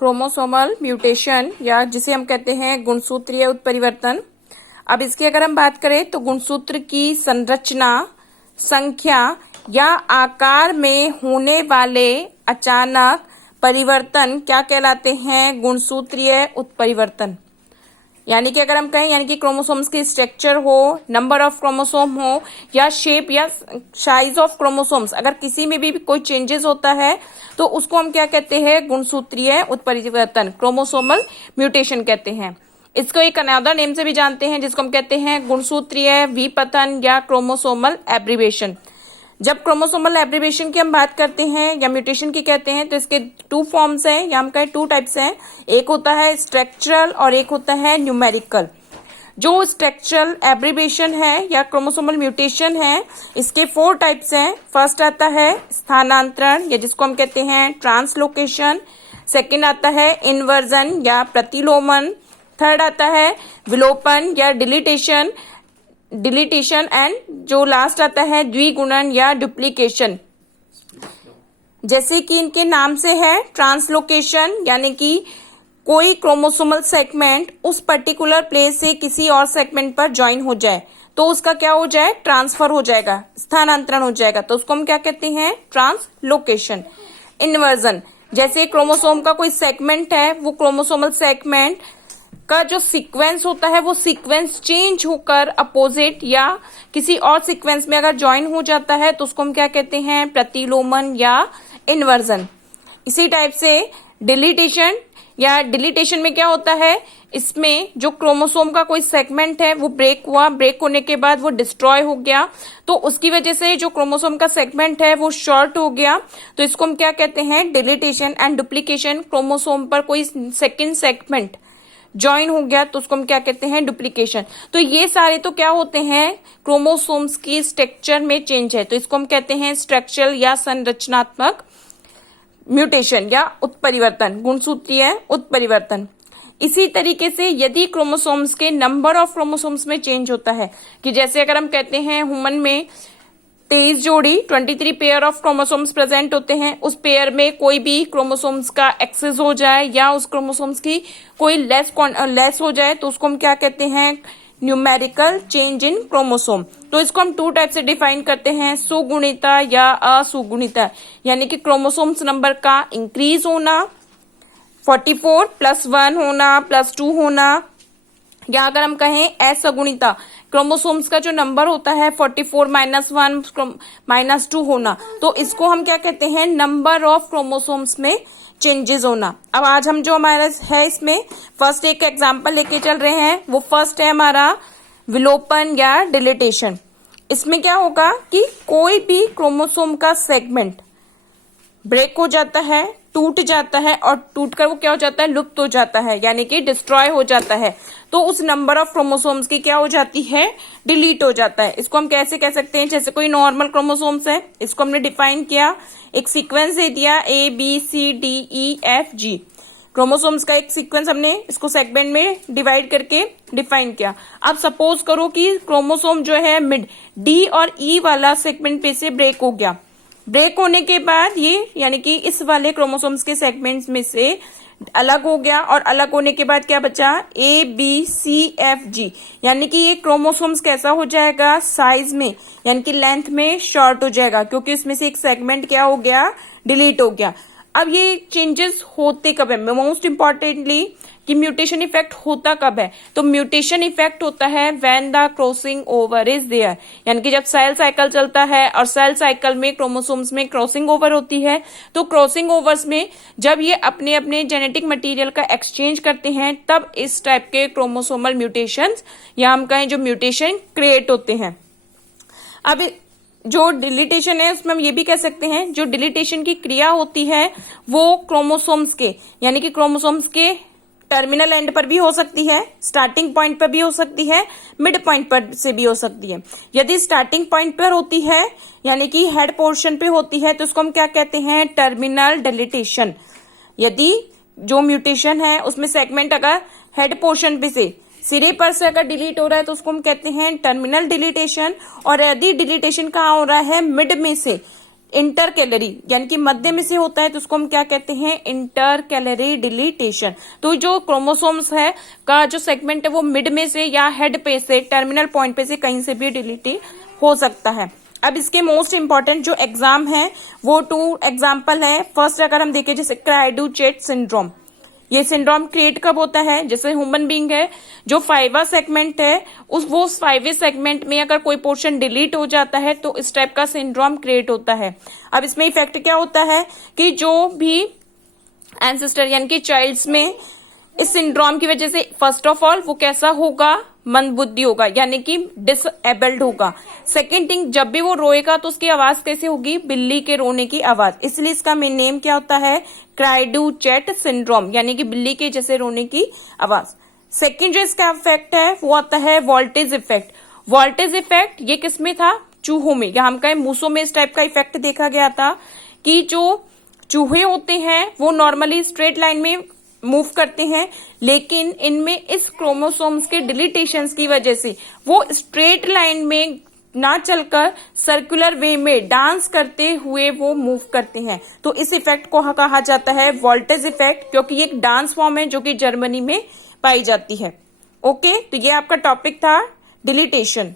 Chromosomal mutation या जिसे हम कहते हैं गुणसूत्रीय उत्परिवर्तन। अब इसकी अगर हम बात करें तो गुणसूत्र की संरचना, संख्या या आकार में होने वाले अचानक परिवर्तन क्या कहलाते हैं? गुणसूत्रीय उत्परिवर्तन। यानी कि अगर हम कहें यानी कि क्रोमोसोम्स की स्ट्रक्चर हो, नंबर ऑफ क्रोमोसोम हो या शेप या साइज ऑफ क्रोमोसोम्स, अगर किसी में भी कोई चेंजेस होता है तो उसको हम क्या कहते हैं? गुणसूत्रीय उत्परिवर्तन, क्रोमोसोमल म्यूटेशन कहते हैं। इसको एक अनदर नेम से भी जानते हैं जिसको हम कहते हैं गुणसूत्रीय विपतन या क्रोमोसोमल एब्रिवेशन। जब क्रोमोसोमल एब्रिवेशन की हम बात करते हैं या म्यूटेशन की कहते हैं तो इसके टू फॉर्म्स हैं या हम कहें टू टाइप्स हैं। एक होता है स्ट्रक्चरल और एक होता है न्यूमेरिकल। जो स्ट्रक्चरल एब्रिवेशन है या क्रोमोसोमल म्यूटेशन है, इसके 4 टाइप्स हैं। फर्स्ट आता है स्थानांतरण या जिसको हम कहते हैं ट्रांसलोकेशन। सेकेंड आता है इन्वर्जन या प्रतिलोमन। थर्ड आता है विलोपन या डिलीटेशन एंड जो लास्ट आता है द्विगुणन या डुप्लीकेशन। जैसे कि इनके नाम से है, ट्रांसलोकेशन यानी कि कोई क्रोमोसोमल सेगमेंट उस पर्टिकुलर प्लेस से किसी और सेगमेंट पर ज्वाइन हो जाए तो उसका क्या हो जाए? ट्रांसफर हो जाएगा, स्थानांतरण हो जाएगा, तो उसको हम क्या कहते हैं? ट्रांसलोकेशन। इन्वर्जन, जैसे क्रोमोसोम का कोई सेगमेंट है, वो क्रोमोसोमल सेगमेंट का जो सीक्वेंस होता है वो सीक्वेंस चेंज होकर अपोजिट या किसी और सीक्वेंस में अगर ज्वाइन हो जाता है तो उसको हम क्या कहते हैं? प्रतिलोमन या इन्वर्जन। इसी टाइप से डिलीटेशन या डिलीटेशन में क्या होता है? इसमें जो क्रोमोसोम का कोई सेगमेंट है वो ब्रेक हुआ, ब्रेक होने के बाद वो डिस्ट्रॉय हो गया, तो उसकी वजह से जो क्रोमोसोम का सेगमेंट है वो शॉर्ट हो गया, तो इसको हम क्या कहते हैं? Deletion and duplication. क्रोमोसोम पर कोई सेकेंड सेगमेंट ज्वाइन हो गया तो उसको हम क्या कहते हैं? डुप्लीकेशन। तो ये सारे तो क्या होते हैं? क्रोमोसोम्स की स्ट्रक्चर में चेंज है, तो इसको हम कहते हैं स्ट्रक्चरल या संरचनात्मक म्यूटेशन या उत्परिवर्तन, गुणसूत्रीय उत्परिवर्तन। इसी तरीके से यदि क्रोमोसोम्स के नंबर ऑफ क्रोमोसोम्स में चेंज होता है कि जैसे अगर हम कहते हैं ह्यूमन में 23 जोड़ी 23 पेयर ऑफ क्रोमोसोम्स प्रेजेंट होते हैं, उस पेयर में कोई भी क्रोमोसोम्स का एक्सेस हो जाए या उस क्रोमोसोम्स की कोई लेस हो जाए तो उसको हम क्या कहते हैं? Numerical change in chromosome. तो इसको हम 2 टाइप से डिफाइन करते हैं, सुगुणिता या असुगुणिता। यानी कि क्रोमोसोम्स नंबर का इंक्रीज होना, 44 + 1 होना, +2 होना, या अगर हम कहें असगुणिता, क्रोमोसोम्स का जो नंबर होता है 44 -1 -2 होना, तो इसको हम क्या कहते हैं? नंबर ऑफ क्रोमोसोम्स में चेंजेस होना। अब आज हम जो हमारा है इसमें फर्स्ट एक एग्जांपल लेके चल रहे हैं, वो फर्स्ट है हमारा विलोपन या डिलीटेशन। इसमें क्या होगा कि कोई भी क्रोमोसोम का सेगमेंट ब्रेक हो जाता है, टूट जाता है और टूटकर वो क्या हो जाता है? लुप्त हो जाता है, यानी कि डिस्ट्रॉय हो जाता है, तो उस नंबर ऑफ क्रोमोसोम्स की क्या हो जाती है? डिलीट हो जाता है। इसको हम कैसे कह सकते हैं? जैसे कोई नॉर्मल क्रोमोसोम्स है, इसको हमने डिफाइन किया, एक सीक्वेंस दे दिया ABCDEFG, क्रोमोसोम्स का एक सीक्वेंस हमने इसको सेगमेंट में डिवाइड करके डिफाइन किया। अब सपोज करो कि क्रोमोसोम जो है मिड D और E वाला सेगमेंट पे से ब्रेक हो गया। ब्रेक होने के बाद ये यानी कि इस वाले क्रोमोसोम्स के सेगमेंट्स में से अलग हो गया और अलग होने के बाद क्या बचा? ABCFG, यानी कि ये क्रोमोसोम्स कैसा हो जाएगा? साइज में यानी कि लेंथ में शॉर्ट हो जाएगा, क्योंकि इसमें से एक सेगमेंट क्या हो गया? डिलीट हो गया। अब ये चेंजेस होते कब है? मोस्ट इंपॉर्टेंटली कि म्यूटेशन इफेक्ट होता कब है? तो म्यूटेशन इफेक्ट होता है when the crossing over is there, यानी कि जब सेल साइकिल चलता है और सेल साइकिल में क्रोमोसोम्स में क्रॉसिंग ओवर होती है, तो क्रॉसिंग ओवर्स में जब ये अपने अपने जेनेटिक मटेरियल का एक्सचेंज करते हैं तब इस टाइप के क्रोमोसोमल म्यूटेशंस या हम कहें जो म्यूटेशन क्रिएट होते हैं। अब जो डिलीटेशन है उसमें हम ये भी कह सकते हैं, जो डिलीटेशन की क्रिया होती है वो क्रोमोसोम्स के यानी कि क्रोमोसोम्स के टर्मिनल एंड पर भी हो सकती है, स्टार्टिंग पॉइंट पर भी हो सकती है, मिड पॉइंट पर से भी हो सकती है। यदि स्टार्टिंग पॉइंट पर होती है यानी कि हेड पोर्शन पे होती है तो उसको हम क्या कहते हैं? Terminal deletion. यदि जो म्यूटेशन है उसमें सेगमेंट अगर हेड पोर्शन पे से सिरे पर से अगर डिलीट हो रहा है तो उसको हम कहते हैं टर्मिनल डिलीटेशन। और यदि डिलीटेशन कहाँ हो रहा है? मिड में से, इंटर कैलरी यानी कि मध्य में से होता है तो उसको हम क्या कहते हैं, इंटर कैलरी डिलीटेशन। तो जो क्रोमोसोम्स है का जो सेगमेंट है वो मिड में से या हेड पे से, टर्मिनल पॉइंट पे से कहीं से भी डिलीट हो सकता है। अब इसके मोस्ट इंपॉर्टेंट जो एग्जाम है वो 2 एग्जाम्पल है। फर्स्ट अगर हम देखें जैसे क्राइडू-चेट सिंड्रोम, ये सिंड्रोम क्रिएट कब होता है, जैसे ह्यूमन बीइंग है जो 5वां सेगमेंट है वो 5वें सेगमेंट में अगर कोई पोर्शन डिलीट हो जाता है तो इस टाइप का सिंड्रोम क्रिएट होता है। अब इसमें इफेक्ट क्या होता है कि जो भी एंसेस्टर यानी कि चाइल्ड्स में इस सिंड्रोम की वजह से फर्स्ट ऑफ ऑल वो कैसा होगा, मंदबुद्धि होगा यानी कि डिसेबल्ड होगा। सेकेंड थिंग, जब भी वो रोएगा तो उसकी आवाज कैसे होगी, बिल्ली के रोने की आवाज, इसलिए इसका मेन नेम क्या होता है, क्राइडू-चेट सिंड्रोम यानी कि बिल्ली के जैसे रोने की आवाज। सेकेंड जो इसका इफेक्ट है वो आता है वोल्टेज इफेक्ट। वोल्टेज इफेक्ट ये किसमें था, चूहों में, या हम कहें मूसों में इस टाइप का इफेक्ट देखा गया था कि जो चूहे होते हैं वो नॉर्मली स्ट्रेट लाइन में मूव करते हैं, लेकिन इनमें इस क्रोमोसोम्स के डिलीटेशंस की वजह से वो स्ट्रेट लाइन में ना चलकर सर्कुलर वे में डांस करते हुए वो मूव करते हैं। तो इस इफेक्ट को कहा जाता है वोल्टेज इफेक्ट, क्योंकि ये एक डांस फॉर्म है जो कि जर्मनी में पाई जाती है। ओके, तो ये आपका टॉपिक था डिलीटेशन।